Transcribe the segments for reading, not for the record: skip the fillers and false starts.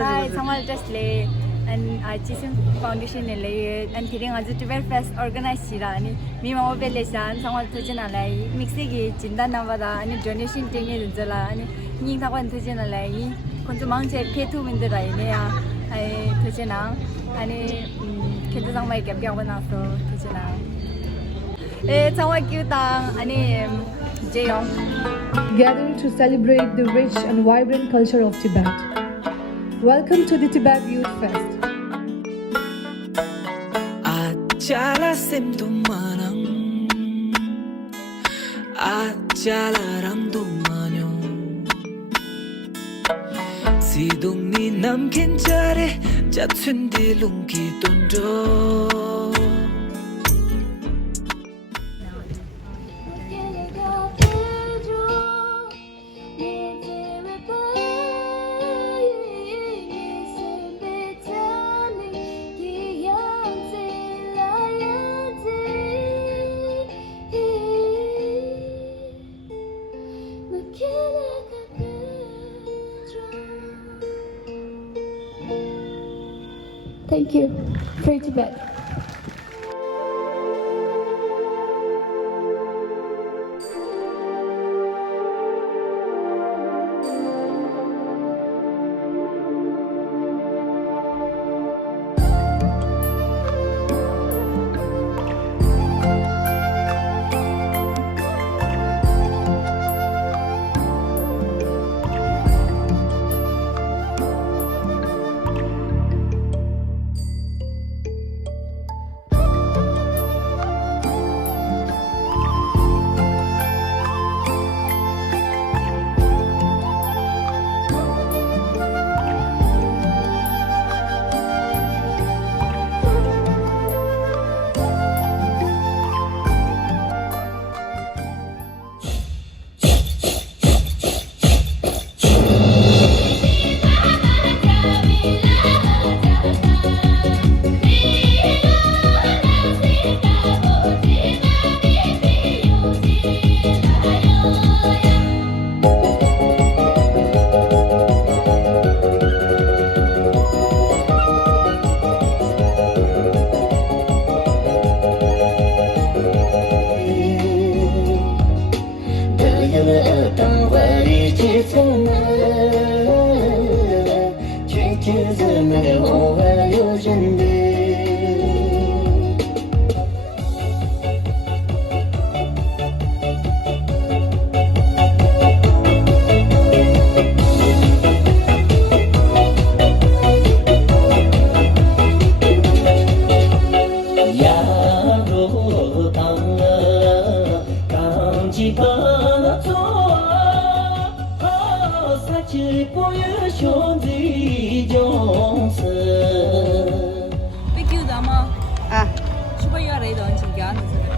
Hi, someone just late and I just foundation late and today I just very fast organize sirani. Me mama bellesan someone thujina lai mixi gi jinda navada ani donation tingi jala ani ning thakwan thujina lai konju mangche petu mindra ineya ai thujina ani kenju sang mai gap gyawan aso thujina someone cute ani Jeyong gathering to celebrate the rich and vibrant culture of Tibet. Welcome to the Tibet Youth Fest. Achala semtu manang, achala ramdu manyo. Sidung ni nam kinchare, jatsundi lungi tondo. Thank you. Free Tibet.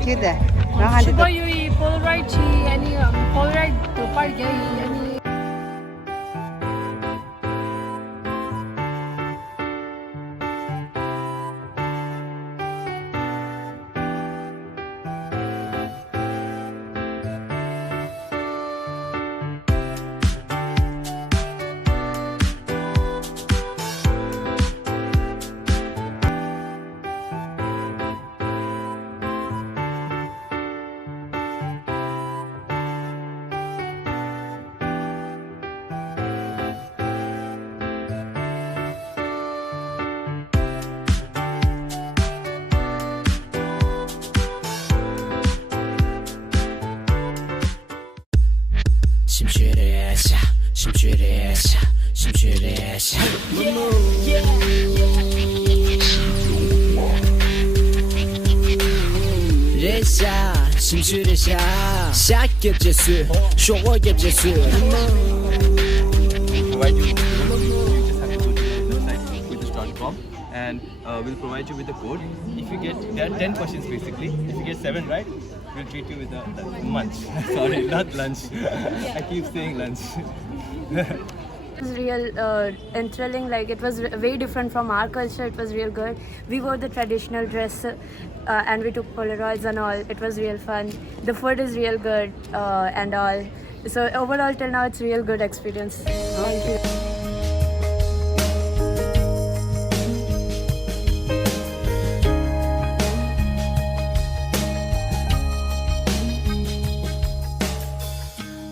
Kita, Coba you Polaroid any Polaroid to park any fresh. Resha, 심슈 resha, 샤게 제수, 쇼게 제수. Provide you, you just have to go to the website quizzes.com and we'll provide you with a code. If you get, there are 10 questions basically. If you get 7 right, we'll treat you with a munch. Sorry, not lunch. I keep saying lunch. It was real and thrilling. Like, it was very different from our culture. It was real good. We wore the traditional dress and we took Polaroids and all. It was real fun. The food is real good and all. So overall till now it's real good experience. Thank you.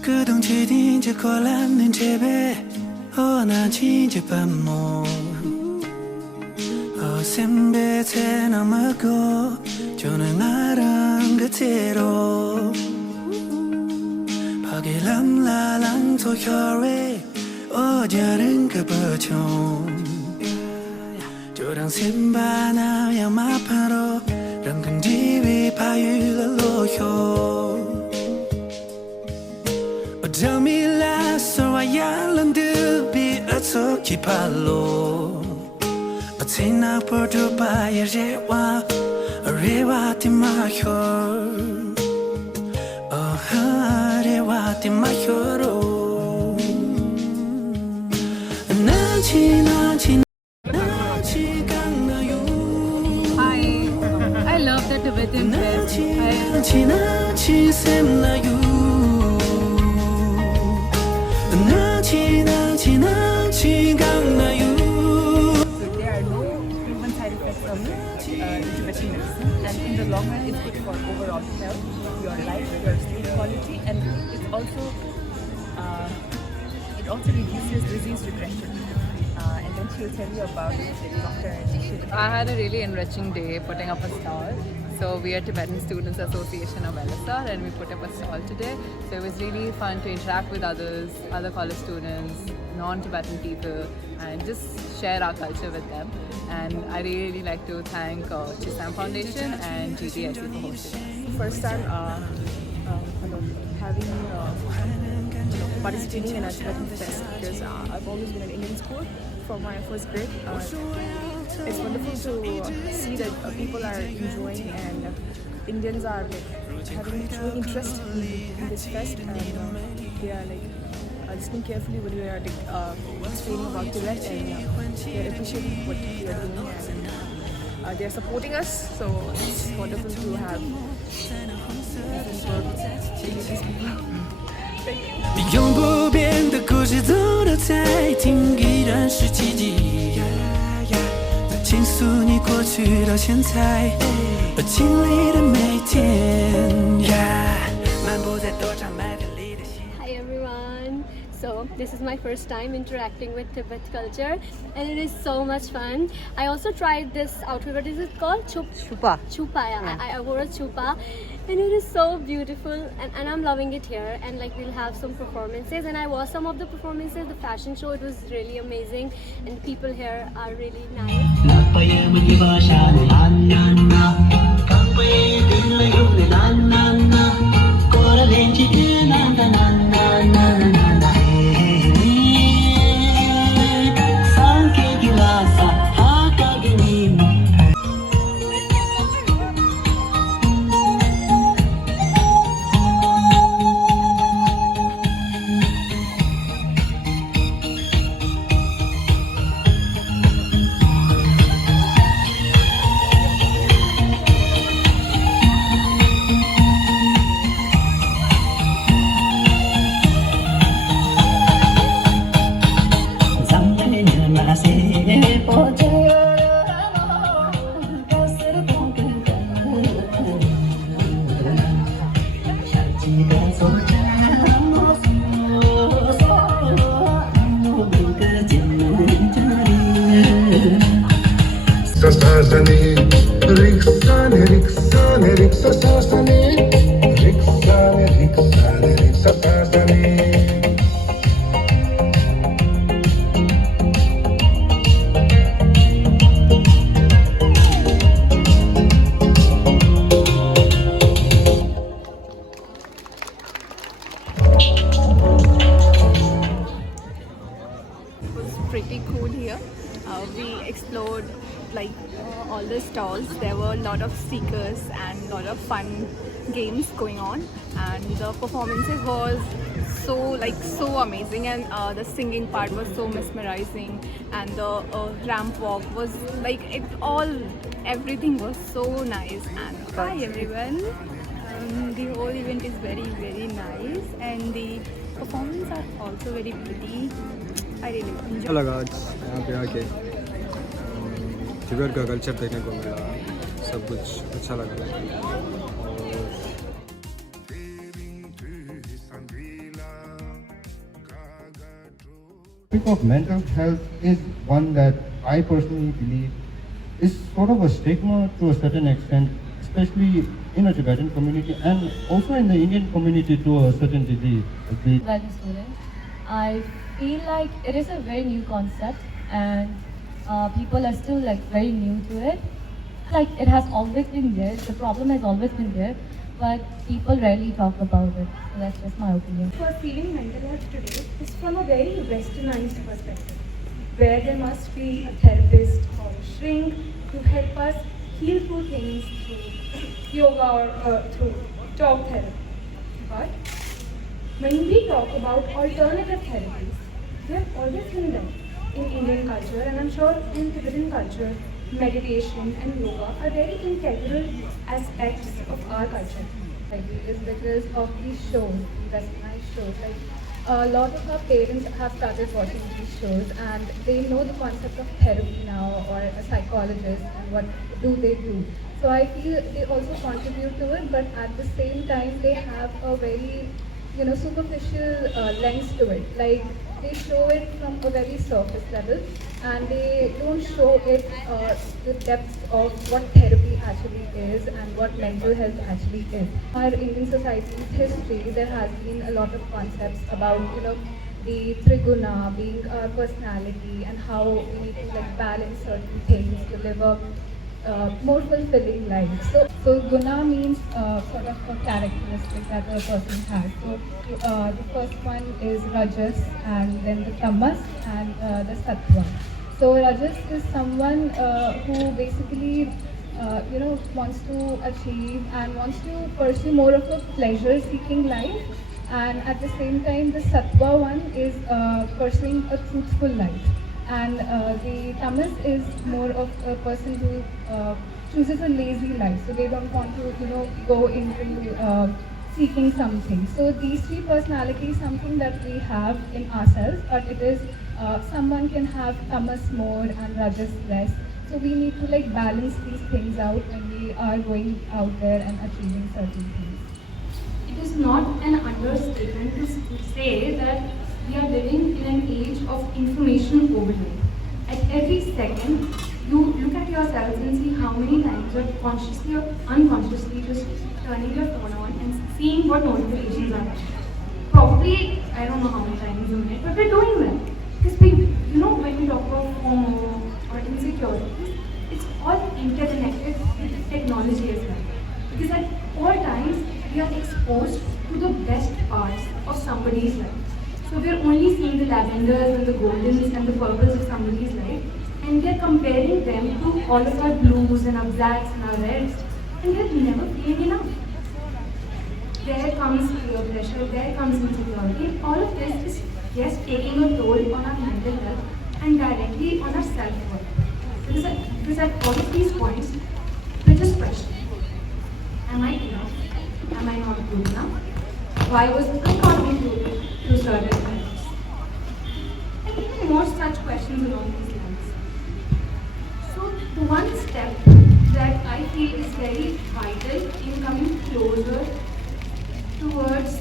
그동 지딘지 골랐는 집에 어나 진짜 밤모 어셈베테 남았고 저는 나랑 그대로 파기람라랑 소혈에 어자른 그 버총 저랑 심바나 야마파로 랑근지위 파율로효 Jamila so ayalan de bi atso kipalo Atina porto pa yewa rewa timahyo Oh rewa timahyo Nachi nachi nachi 강나요 I love the Tibetan dress. 나치 나치 샘나요 So there are no proven side effects of Tibetan medicine, and in the long run, it's good for overall health, your life, your sleep quality, and it also reduces disease regression. And then she'll tell you about it, Dr. Nishit. I had a really enriching day putting up a stall. So we are Tibetan Students Association of LSR and we put up a stall today. So it was really fun to interact with others, other college students, non-Tibetan people, and just share our culture with them. And I really like to thank Chisam Foundation and GTSC for hosting us. First time participating in a Tibetan fest because I've always been in Indian school from my first grade. It's wonderful to see that people are enjoying and Indians are having true interest in this fest, and they are listening carefully when we are explaining about Tibet, and they are appreciating what we are doing, and they are supporting us. So it's wonderful to have these people. 永不变的故事走到再听，依然是奇迹。倾诉你过去到现在而经历的每天，漫步在多长麦田里的溪。 Hi everyone. So this is my first time interacting with Tibet culture and it is so much fun. I also tried this outfit. What is it called? Chupa. Chupa. Yeah. I wore a chupa and it is so beautiful and I'm loving it here, and we'll have some performances and I watched some of the performances, the fashion show. It was really amazing and the people here are really nice. Sasasani, riksane, riksane, riksasasani, riksane, riksane, riksasasani. there were a lot of speakers and a lot of fun games going on, and the performances was so amazing, and the singing part was so mesmerizing, and the ramp walk was like everything was so nice. And hi everyone, the whole event is very nice, and the performances are also very pretty. I really enjoyed. अच्छा लगा आज यहाँ पे आके तिब्बत का culture देखने को मिला, सब कुछ अच्छा लगा। Topic of mental health is one that I personally believe is sort of a stigma to a certain extent, especially in a Tibetan community and also in the Indian community to a certain degree. As a student, I feel like it is a very new concept, and people are still like very new to it. Like it has always been there, the problem has always been there, but people rarely talk about it. So that's just my opinion. Perceiving mental health today is from a very westernized perspective, where there must be a therapist or a shrink to help us heal through things through yoga or through talk therapy. But when we talk about alternative therapies, we have always seen them in Indian culture, and I'm sure in Tibetan culture, meditation and yoga are very integral aspects of our culture. Like it is because of these shows, westernized shows. Like a lot of our parents have started watching these shows, and they know the concept of therapy now, or a psychologist, and what do they do. So I feel they also contribute to it, but at the same time they have a very superficial lens to it. Like they show it from a very surface level, and they don't show it the depth of what therapy actually is and what mental health actually is. Our Indian society's history, there has been a lot of concepts about the triguna being our personality, and how we need to like balance certain things to live a more fulfilling life. So guna means sort of a characteristic that a person has. So the first one is rajas, and then the tamas, and the sattva. So rajas is someone who basically wants to achieve and wants to pursue more of a pleasure-seeking life, and at the same time the sattva one is pursuing a truthful life. And the tamas is more of a person who chooses a lazy life, so they don't want to go into seeking something. So these three personalities, something that we have in ourselves, but it is someone can have tamas more and rajas less. So we need to like balance these things out when we are going out there and achieving certain things. It is not an understatement to say that we are living in an age of information overload. At every second, you look at yourselves and see how many times you're consciously or unconsciously just turning your phone on and seeing what notifications are. Probably, I don't know how many times a minute, but we're doing that. Because when we talk about FOMO or insecurity, it's all interconnected with technology as well. Because at all times, we are exposed to the best parts of somebody's life. So we're only seeing the lavenders and the goldens and the purples of somebody's life, and we're comparing them to all of our blues and our blacks and our reds, and we're never feeling enough. There comes peer pressure, there comes insecurity. All of this is just taking a toll on our mental health and directly on our self-worth. Because at all of these points, we're just questioning. Am I enough? Am I not good enough? Why was I not being good to certain things? And even more such questions along these lines. So the one step that I feel is very vital in coming closer towards,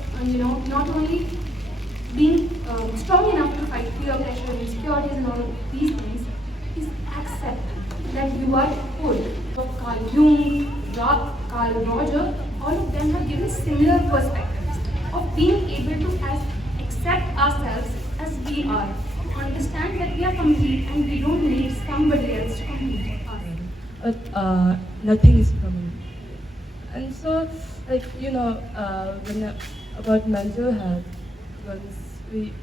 not only being strong enough to fight peer pressure, insecurities and all of these things, is accept that you are good. Carl Jung, Carl Roger, all of them have given similar perspectives of being able to accept ourselves as we are, understand that we are complete and we don't need somebody else to complete us. But nothing is permanent. And so, when about mental health, once we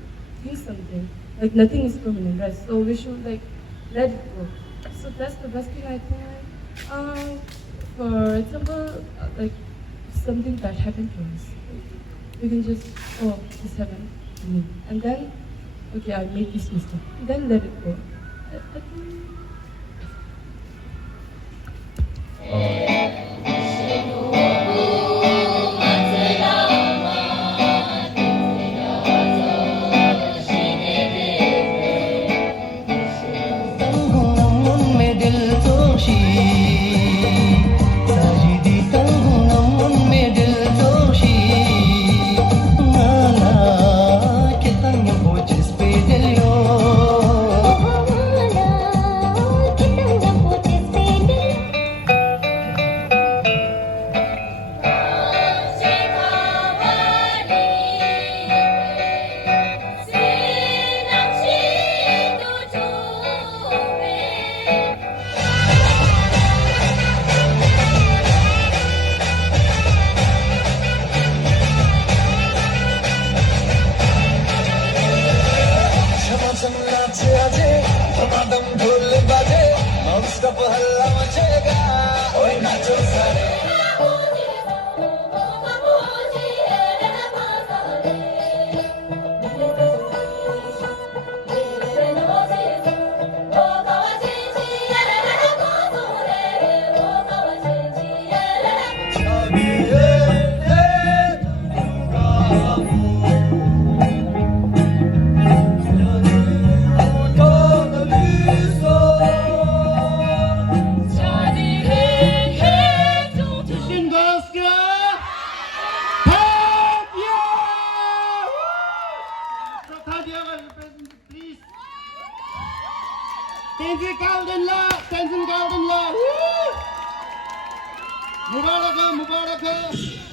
feel something, nothing is permanent, right? So we should let it go. So that's the best thing I think For example, like something bad happened to us, we can just, oh, this happened to me, and then, okay, I made this mistake, then let it go. I think Tenzin Golden Law. Mubarak.